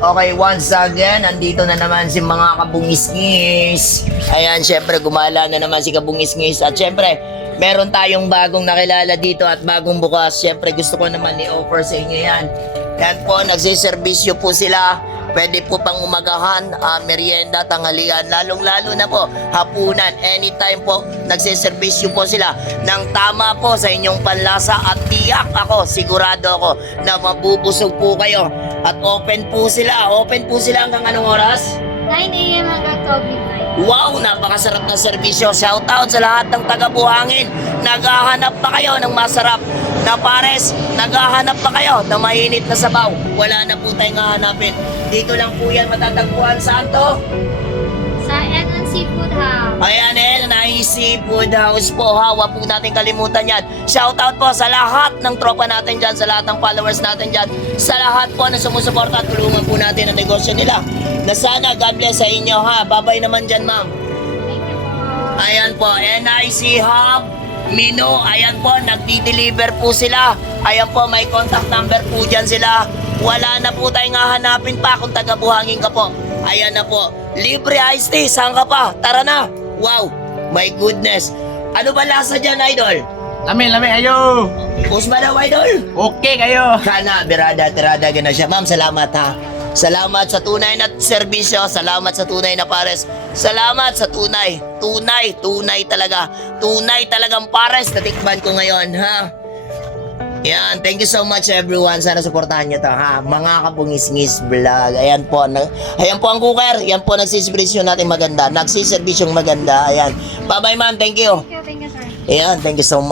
Okay, once again, andito na naman si mga kabungis-ngis. Ayan, syempre, gumala na naman si kabungis-ngis. At syempre, meron tayong bagong nakilala dito at bagong bukas. Syempre, gusto ko naman i-offer sa inyo yan. Yan po, nagsiservisyo po sila. Pwede po pang umagahan, merienda, tanghalian, lalong-lalo na po, hapunan. Anytime po, nagsiservisyo po sila ng tama po sa inyong panlasa at tiyak ako, sigurado ako na mabubusog po kayo. At open po sila hanggang anong oras? 9 a.m. hanggang 12 midnight. Wow, napakasarap na serbisyo. Shoutout sa lahat ng taga-Buhangin. Naghahanap pa kayo ng masarap na pares. Naghahanap pa kayo ng mainit na sabaw. Wala na po tayong hahanapin. Dito lang po yan matatagpuan. Saan to? Sa Enon Seafood House. Ayan, Seafood House po. Huwag po natin kalimutan yan. Shoutout po sa lahat ng tropa natin dyan, sa lahat ng followers natin dyan, sa lahat po na sumusuporta at tulungan po natin ang negosyo nila. Na sana, God bless sa inyo ha. Babay naman dyan, ma'am. Thank you po. Ayan po, NIC Hub, Mino, ayan po, nagdi-deliver po sila. Ayan po, may contact number po dyan sila. Wala na po tayong hahanapin pa kung taga-Buhangin ka po. Ayan na po, libre iced tea, saan ka pa? Tara na! Wow, my goodness. Ano ba lasa dyan, idol? Lami, ayo. Usma daw, idol? Okay kayo. Kana, birada, gana siya. Ma'am, salamat ha. Salamat sa tunay na serbisyo. Salamat sa tunay na pares. Salamat sa tunay. Tunay talaga. Tunay talagang pares. Natikman ko ngayon, ha? Yan, thank you so much everyone. Sana suportahan nyo to, ha? Mga kabungis-ngis vlog. Ayan po ang cooker. Yan po nagsiservisyo natin maganda. Nagsiservisyong maganda. Ayan. Bye-bye, ma'am. Thank you. Thank you, sir. Ayan, thank you so much.